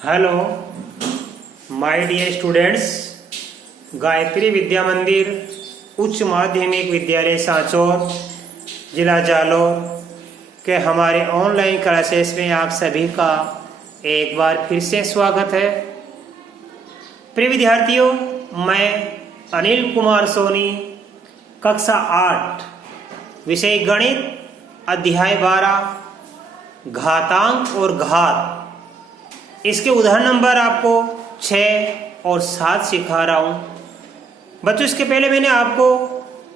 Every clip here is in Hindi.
Hello my dear students, Gayatri Vidya Mandir उच्च माध्यमिक विद्यालय सांचौर जिला जालौर के हमारे ऑनलाइन क्लासेस में आप सभी का एक बार फिर से स्वागत है। प्रिय विद्यार्थियों, मैं अनिल कुमार सोनी, कक्षा 8, विषय गणित, अध्याय 12, घातांक और घात। इसके उदाहरण नंबर आपको 6 और 7 सिखा रहा हूं। बच्चों, इसके पहले मैंने आपको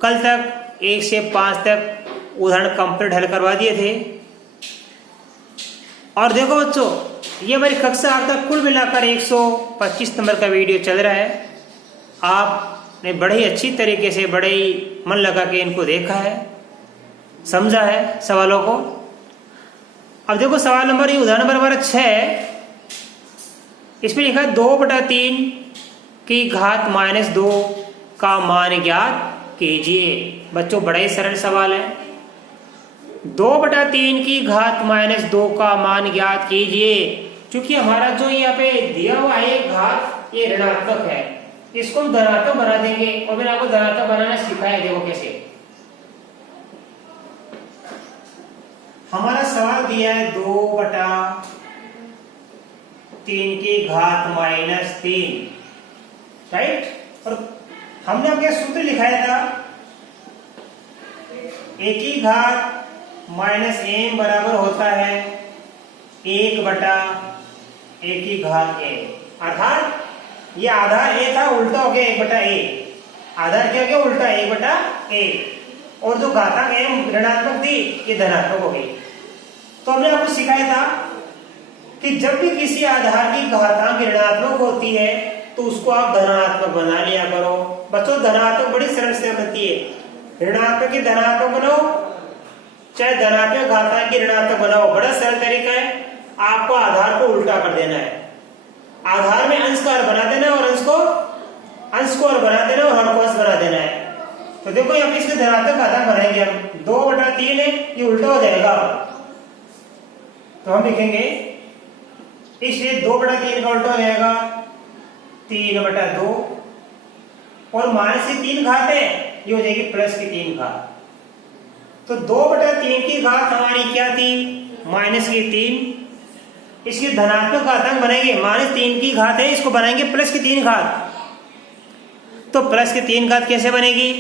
कल तक 1 से 5 तक उदाहरण कंप्लीट हल करवा दिए थे। और देखो बच्चों, ये हमारी कक्षा अब तक कुल मिलाकर 125 नंबर का वीडियो चल रहा है। आपने बड़े ही अच्छी तरीके से, बड़े ही मन लगा के इनको देखा है, समझा है सवालों को। अब देखो सवाल नंबर, ये उदाहरण नंबर हमारा 6 है। इसमें लिखा है 2/3 की घात -2 का मान ज्ञात कीजिए। बच्चों, बड़ा ही सरल सवाल है। 2/3 की घात -2 का मान ज्ञात कीजिए। क्योंकि हमारा जो यहाँ पे दिया हुआ है घात, ये ऋणात्मक है, इसको हम धनात्मक बना देंगे। और मैंने आपको धनात्मक बनाना सिखाया, देखो कैसे। हमारा सवाल दिया है 2/3 की घात -3, राइट। और हमने अब क्या सूत्र लिखाया था, a की घात -m बराबर होता है 1/a की घात a। अर्थात ये आधार a था, उल्टा हो गया 1/a। आधार क्या हो गया, उल्टा 1/a। और जो घातांक m ऋणात्मक थी, ये धनात्मक हो गई। तो हमने आपको सिखाया था कि जब भी किसी आधार की घातांक ऋणात्मक होती है तो उसको आप धनात्मक बना लिया करो। बच्चों, धनात्मक बड़ी सरल से बनती है। ऋणात्मक की धनात्मक बनाओ, चाहे धनात्मक घातांक की ऋणात्मक बनाओ, बड़ा सरल तरीका है। आपको आधार को उल्टा कर देना है। आधार में अंश का हर बना देना है और अंश को हर बना देना और हर को अंश बना देना है। तो देखो यहाँ पे इसके धनात्मक घातांक बनाएंगे हम। 2/3 है, ये उल्टा हो जाएगा। तो हम लिखेंगे, इसलिए 2/3 का उल्टा हो जाएगा 3/2। और -3 घात है, ये हो जाएगी +3 घात। तो 2/3 की घात हमारी क्या थी, -3। इसकी धनात्मक घातांक बनेंगे, -3 की घात है, इसको बनाएंगे +3 घात। तो +3 घात कैसे बनेगी,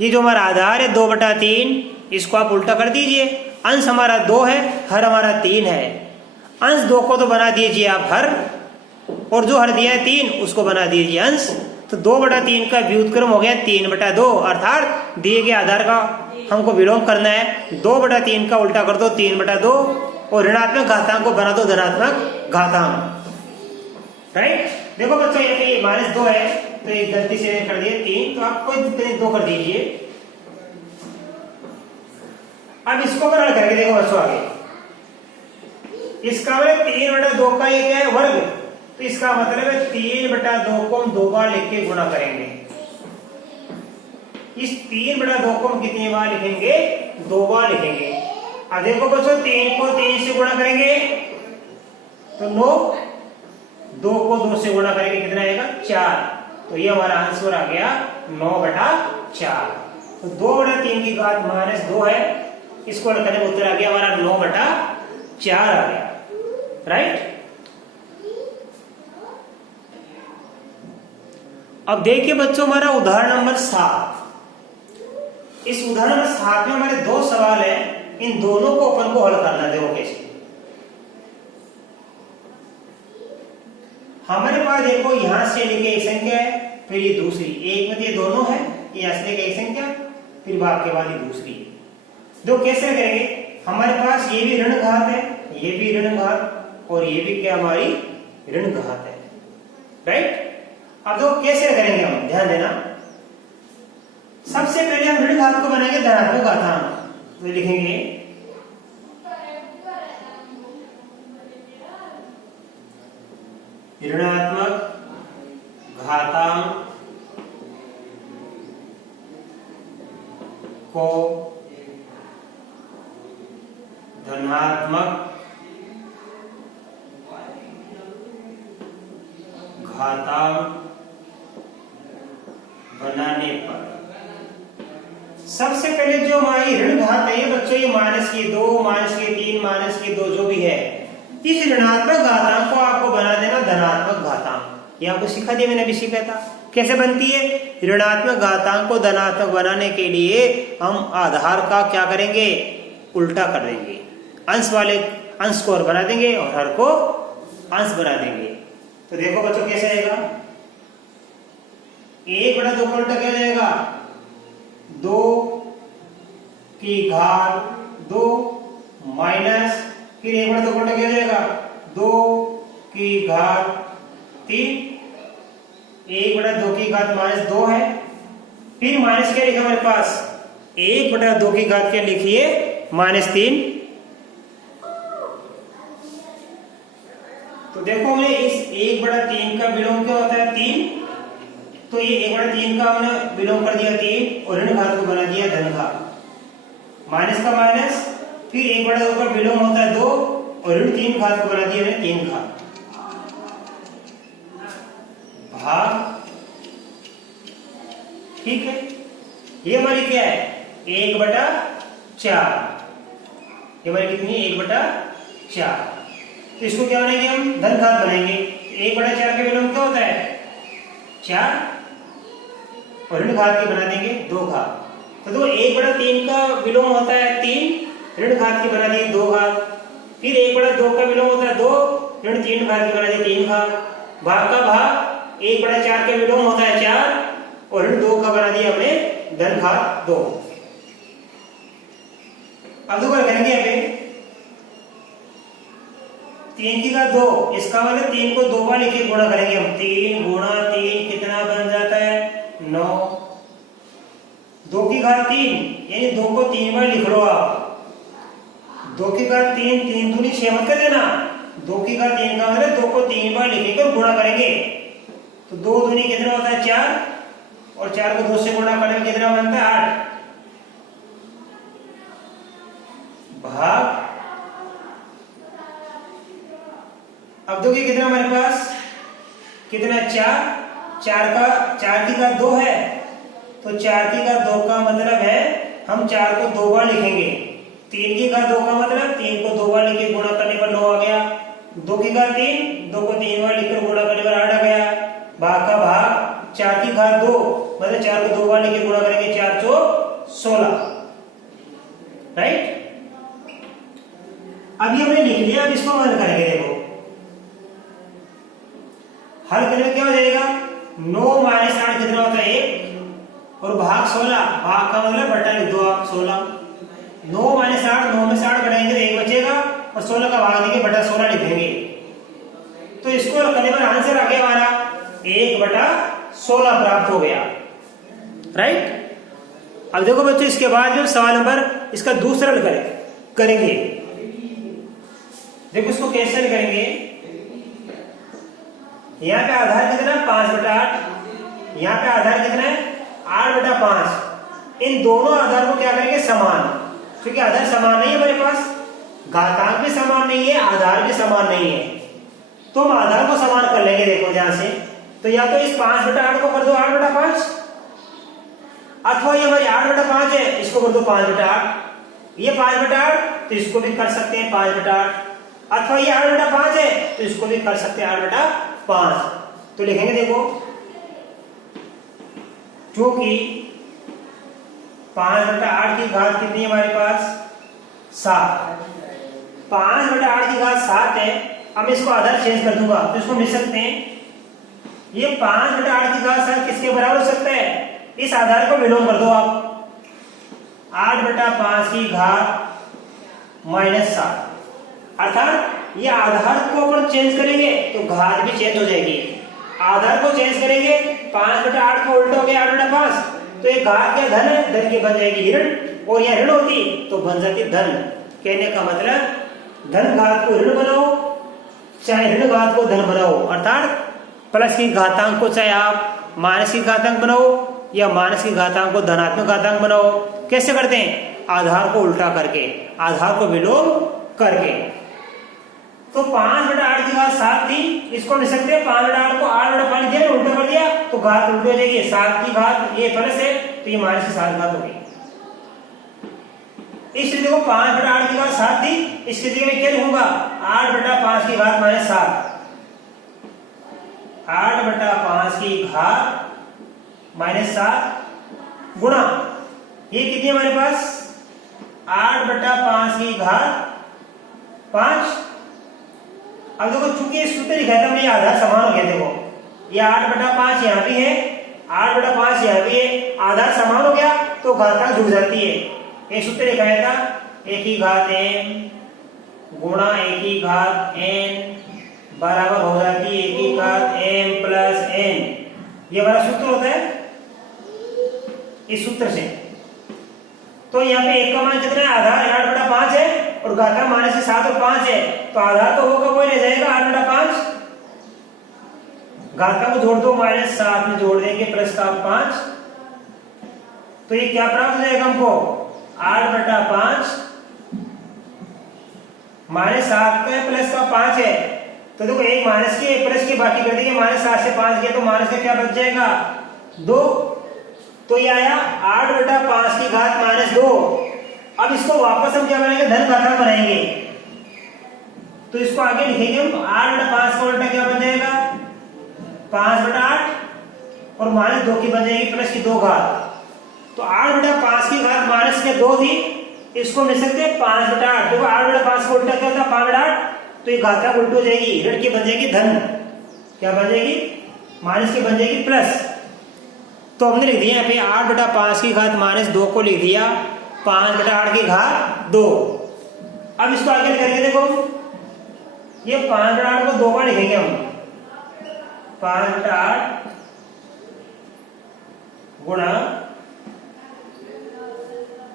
ये जो हमारा आधार है 2/3, इसको आप उल्टा कर दीजिए। अंश हमारा 2 है, हर हमारा 3 है। अंश 2 को तो बना दीजिए आप हर, और जो हर दिया है 3, उसको बना दीजिए अंश। तो 2/3 का व्युत्क्रम हो गया 3/2। अर्थात दिए गए आधार का हमको विलोम करना है। 2/3 का उल्टा कर दो 3/2, और ऋणात्मक घातांक को बना दो धनात्मक घातांक, राइट। देखो बच्चों, यहाँ पे -2 है, तो एक गलती से कर दिए 3, तो आप कोई 2 कर दीजिए। अब इसको हल करके देखो बच्चों, आगे इसका मतलब 3/2 का ये क्या है, वर्ग। तो इसका मतलब है 3/2 को हम 2 बार लिख के गुणा करेंगे। इस 3/2 को हम कितनी बार लिखेंगे, 2 बार लिखेंगे। अब देखो बच्चों, 3 को 3 से गुणा करेंगे तो 9, 2 को 2 से गुणा करेंगे कितना आएगा, 4। तो ये हमारा आंसर आ गया 9/4। तो 2/3 की घात -2 है, इसको हल करने में उत्तर आ गया हमारा 9/4 आ गया, राइट। अब देखिए बच्चों, हमारा उदाहरण नंबर 7। इस उदाहरण नंबर 7 में हमारे 2 सवाल हैं। इन दोनों को अपन को हल करना, देखो कैसे। हमारे पास देखो, यहां से लेके एक संख्या है, फिर ये दूसरी, एक में ये दोनों है, ये यहां से लेके एक संख्या, फिर भाग के बाद ये दूसरी। दो कैसे करेंगे, हमारे पास ये भी ऋण घात है, ये भी ऋण घात, और ये भी क्या हमारी ऋण घात है, राइट। अब देखो कैसे करेंगे हम, ध्यान देना। सबसे पहले हम ऋण घात को बनाएंगे धनात्मक घातांक। तो लिखेंगे ऋणात्मक घातांक को धनात्मक घातांक बनाने पर सबसे पहले जो हमारी ऋण घात है बच्चों, ये -2, -3, -2 जो भी है, इस ऋणात्मक घातांक को आपको बना देना धनात्मक घातांक। ये आपको सिखा दिया, मैंने अभी सीखा था कैसे बनती है। ऋणात्मक घातांक को धनात्मक बनाने के लिए हम आधार का क्या करेंगे, उल्टा कर देंगे। अंश वाले अंश को हर बना देंगे और हर को अंश बना देंगे। तो देखो बच्चों कैसे आएगा, 1/2 का उल्टा क्या हो जाएगा, 2 की घात 2 माइनस फिर 1/2 का उल्टा क्या हो जाएगा, 2 की घात 3। 1/2 की घात -2 है, फिर माइनस क्या लिखा हमारे पास, 1/2 की घात क्या लिखिए, -3। तो देखो हमने इस 1/3 का विलोम क्या होता है, 3। तो ये 1/3 का हमने विलोम कर दिया 3 और ऋण घात को बना दिया धन घात। माइनस का माइनस, फिर 1/2 का विलोम होता है 2 और ऋण 3 घात को बना दिया 3 घात भाग। ठीक है, ये हमारी क्या है, 1/4। ये हमारी कितनी है, 1/4। तो इसको क्या बनाएंगे हम, धन घात बनाएंगे। 1/4 का विलोम क्या होता है, 4 और ऋण घात की बना देंगे 2 घात। तो 1/3 का विलोम होता है 3, ऋण घात की बना दी 2 घात। फिर 1/2 का विलोम होता है 2, ऋण 3 घात की बना दी 3 घात। भाग का भाग 1/4 का विलोम होता है 4 और ऋण 2 का बना दिया हमने धन घात 2। अब देखो करेंगे यहाँ पे 3 की घात 2, इसका मतलब 3 को 2 बार लिखे गुणा करेंगे हम। 3 गुणा 3 कितना बन जाता है, 9। 2 की घात 3 यानी 2 को 3 बार लिख लो आप। 2 की घात 3, 3 दूनी 6 मत कर देना। 2 की घात 3 का मतलब 2 को 3 बार लिखेंगे और गुणा करेंगे। तो 2 दूनी कितना होता है, 4 और 4 को 2 से गुणा करने में कितना बनता है, 8 भाग। अब देखिए कितना हमारे पास, कितना 4 की घात 2 है, तो 4 की घात 2 का मतलब है हम 4 को 2 बार लिखेंगे। 3 की घात 2 का मतलब 3 को 2 बार लिखे गुणा करने पर 9 आ गया। 2 की घात 3, 2 को 3 बार लिखकर गुणा करने पर 8 आ गया। भाग का भाग 4 की घात 2 मतलब 4 को 2 बार लिखे गुणा करेंगे, 4 चौक 16। राइट, अभी हमने लिख लिया, अब इसको हल करेंगे। देखो हल करने में क्या हो जाएगा, 9 माइनस 8 कितना होता है, 1 और भाग 16। भाग का मतलब बटा लिख दो आप 16। 9 माइनस 8, 9 में से 8 घटाएंगे तो 1 बचेगा और 16 का भाग देंगे, बटा 16 लिखेंगे। तो इसको करने पर आंसर आ गया हमारा 1/16 प्राप्त हो गया। राइट, अब देखो बच्चों इसके बाद में सवाल नंबर इसका दूसरा हल करेंगे। देखो इसको कैसे हल करेंगे, यहाँ पे आधार कितना है, 5/8। यहाँ पे आधार कितना है, 8/5। इन दोनों आधार को क्या करेंगे, समान, क्योंकि आधार समान नहीं है हमारे पास, घातांक भी समान नहीं है, आधार भी समान नहीं है। तो हम आधार को समान कर लेंगे। देखो ध्यान से, तो या तो इस 5/8 को कर दो 8/5, अथवा ये हमारी 8/5 है, इसको कर दो 5/8। ये 5/8 तो इसको भी कर सकते हैं 5/8, अथवा ये 8/5 है तो इसको भी कर सकते हैं 8/5। तो लिखेंगे देखो, क्योंकि 5/8 की घात कितनी है हमारे पास, 7। 5/8 की घात 7 है। अब इसको आधार चेंज कर दूंगा तो इसको मिल सकते हैं, ये 5/8 की घात 7 किसके बराबर हो सकता है, इस आधार को विलोम कर दो आप, 8/5 की घात -7। अर्थात ये आधार को अपन चेंज करेंगे तो घात भी चेंज हो जाएगी। आधार को चेंज करेंगे, 5/8 का उल्टा हो गया 8/5, तो ये घात क्या धन है, धन की बन जाएगी ऋण, और यह ऋण होती तो बन जाती धन। कहने का मतलब धन घात को ऋण बनाओ, चाहे ऋण घात को धन बनाओ। अर्थात प्लस की घातांक को चाहे आप माइनस की घातांक बनाओ या माइनस की घातांक को धनात्मक घातांक बनाओ। कैसे करते हैं, आधार को उल्टा करके, आधार को विलोम करके। तो 5/8 की घात 7 थी, इसको लिख सकते हैं 5/8 को 8/5 दिया उल्टा कर दिया तो घात उल्टी हो जाएगी। 7 की घात ये प्लस है तो ये माइनस की 7 घात होगी। इसलिए देखो 5/8 की घात 7 थी, इसकी जगह मैं क्या लिखूंगा 8/5 की घात माइनस 7। 8/5 की घात माइनस 7 गुणा ये कितनी है हमारे पास 8/5 की घात 5। अब देखो चूंकि ये सूत्र लिखा था मैं आधार समान हो गया। देखो ये 8/5 यहाँ भी है 8/5 यहाँ भी है, आधार समान हो गया तो घातांक जुड़ जाती है। ये सूत्र लिखा था 1 की घात m गुणा 1 की घात n बराबर हो जाती है 1 की घात m प्लस n। ये वाला सूत्र होता है इस सूत्र से। तो यहाँ पे 1 का मान कितना है आधार 8/5 है और घातांक माइनस 7 और 5 है तो आधार तो होगा वही रह जाएगा 8/5। घातांक को जोड़ दो -7 में जोड़ देंगे प्लस का 5 तो ये क्या प्राप्त हो जाएगा हमको 8/5 -7 का प्लस का 5 है। तो देखो एक माइनस की एक प्लस की बाकी कर देंगे -7 से 5 गया तो माइनस का क्या बच जाएगा 2। तो ये आया 8/5 की घात -2। अब इसको वापस हम क्या बनाएंगे धन घातांक बनाएंगे तो इसको आगे लिखेंगे हम 8/5 का उल्टा क्या बन जाएगा 5/8 और -2 की बन जाएगी प्लस की 2 घात। तो 8/5 की घात माइनस के 2 थी, इसको मिल सकते हैं 5/8। देखो 8/5 का उल्टा क्या होता है 5/8 तो ये घातांक उल्टी हो जाएगी, ऋण की बन जाएगी धन, क्या बन जाएगी माइनस की बन जाएगी प्लस। तो हमने लिख दिया यहाँ पे 8/5 की घात -2 को लिख दिया 5/8 की घात 2। अब इसको आगे करके देखो ये 5/8 को 2 बार लिखेंगे हम 5/8 गुणा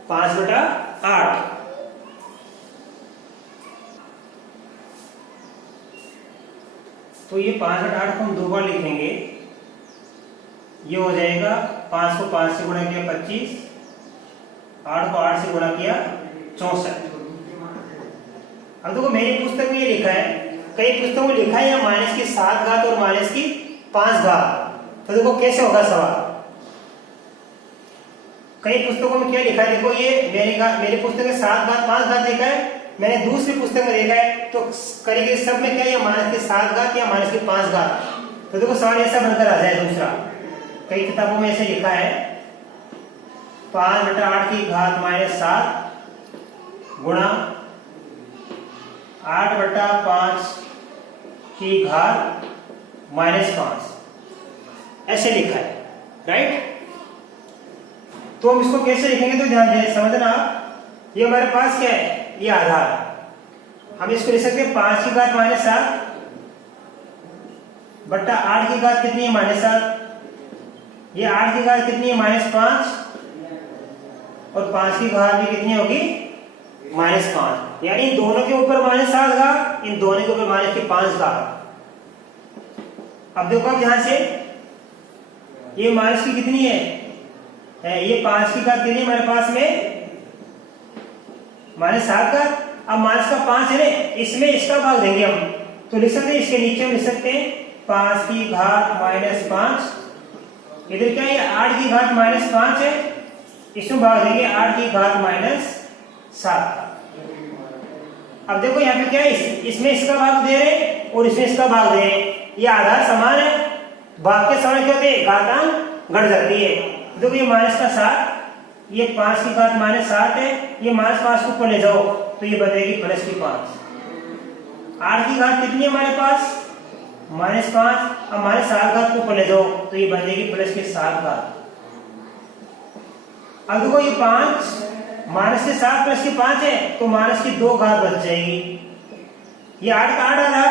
5/8। तो ये 5/8 को हम 2 बार लिखेंगे, ये हो जाएगा 5 को 5 से गुणा किया 25, 8 को 8 से गुणा किया 64। अब देखो मेरी पुस्तक में ये लिखा है, कई पुस्तकों में लिखा है या माइनस की 7 घात और माइनस की 5 घात। तो देखो कैसे होगा सवाल, कई पुस्तकों में क्या लिखा है देखो ये मेरी पुस्तक में 7 घात 5 घात लिखा है, मैंने दूसरी पुस्तक में देखा है तो करीब सब में क्या है माइनस की 7 घात या माइनस की 5 घात। तो देखो सवाल ऐसा बनकर आ जाए दूसरा, कई किताबों में ऐसे लिखा है 5/8 की घात -7 गुणा 8/5 की घात -5 ऐसे लिखा है, राइट। तो हम इसको कैसे लिखेंगे तो ध्यान दें समझना आप। ये हमारे पास क्या है ये आधार, हम इसको लिख सकते हैं 5 की घात -7 बट्टा 8 की घात कितनी है -7, ये 8 की घात कितनी है -5 और 5 की घात भी कितनी होगी -5, यानी इन दोनों के ऊपर -7 घात, इन दोनों के ऊपर माइनस की 5 घात। अब देखो अब यहां से ये माइनस की कितनी है ये 5 की घात कितनी है हमारे पास में -7 घात। अब माइनस का 5 है ना, इसमें इसका भाग देंगे हम तो लिख सकते हैं इसके नीचे हम लिख सकते हैं 5 की घात -5, इधर क्या है 8 की घात -5 है, इसमें भाग देंगे 8 की घात -7। अब देखो यहाँ पे क्या है इसमें इसका भाग दे रहे और इसमें इसका भाग दे रहे, ये आधार समान है, भाग के समय क्या होते हैं घातांक घट जाती है। देखो ये -7, ये 5 की घात -7 है, ये -5 को ऊपर ले जाओ तो ये बनेगी प्लस की 5। 8 की घात कितनी है हमारे पास -5, अब -7 घात को ऊपर ले जाओ तो ये बनेगी प्लस की 7 घात। अब देखो ये 5 माइनस के 7 प्लस की 5 है तो माइनस की 2 घात बच जाएगी। ये 8 का 8 आधार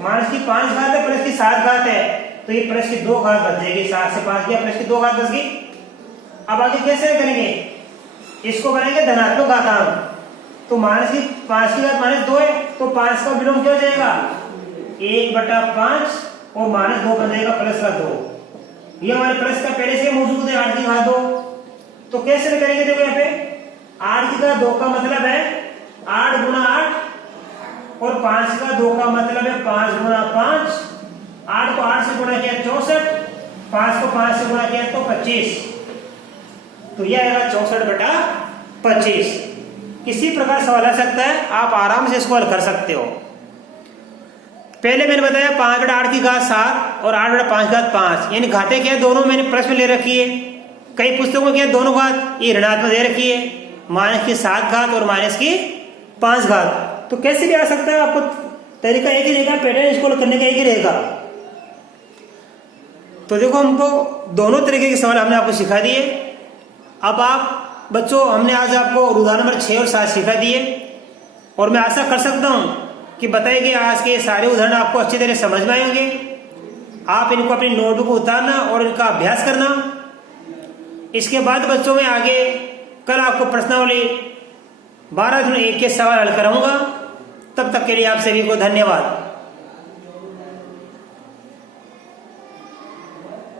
माइनस की 5 घात है प्लस की 7 घात है तो ये प्लस की 2 घात बच जाएगी। 7 से 5 गया प्लस की 2 घात बच गई। अब आगे कैसे करेंगे, इसको बनाएंगे धनात्मक घातांक। तो माइनस की 5 की घात -2 है तो 5 का विलोम क्या हो जाएगा 1/5 और -2 बन जाएगा प्लस का 2। ये हमारे प्लस का पहले से मौजूद है 8 की घात 2। तो कैसे करेंगे देखो यहाँ पे 8 की घात 2 का मतलब है 8 गुणा 8 और 5 का 2 का मतलब है 5 गुणा 5 8 को 8 से गुणा किया 64, 5 को 5 से गुणा किया तो 25, तो यह आएगा 64/25। किसी प्रकार सवाल आ सकता है, आप आराम से इसको हल कर सकते हो। पहले मैंने बताया 5/8 की घात 7 और 8/5 की घात 5, यानी घातें क्या है दोनों मैंने प्रश्न ले रखी है। कई पुस्तकों में क्या है दोनों घात ये ऋणात्मक दे रखी है, माइनस की 7 घात और माइनस की 5 घात। तो कैसे भी आ सकता है, आपको तरीका एक ही रहेगा, पैटर्न इसको करने का एक ही रहेगा। तो देखो हमको दोनों तरीके के सवाल हमने आपको सिखा दिए। अब आप बच्चों, हमने आज आपको उदाहरण नंबर 6 और 7 सिखा दिए, और मैं आशा कर सकता हूं कि बताए गए आज के सारे उदाहरण आपको अच्छी तरह समझ में आएंगे। आप इनको अपनी नोटबुक को उतारना और इनका अभ्यास करना। इसके बाद बच्चों में आगे कल आपको प्रश्नावली 12.1 के सवाल हल कराऊंगा। तब तक के लिए आप सभी को धन्यवाद।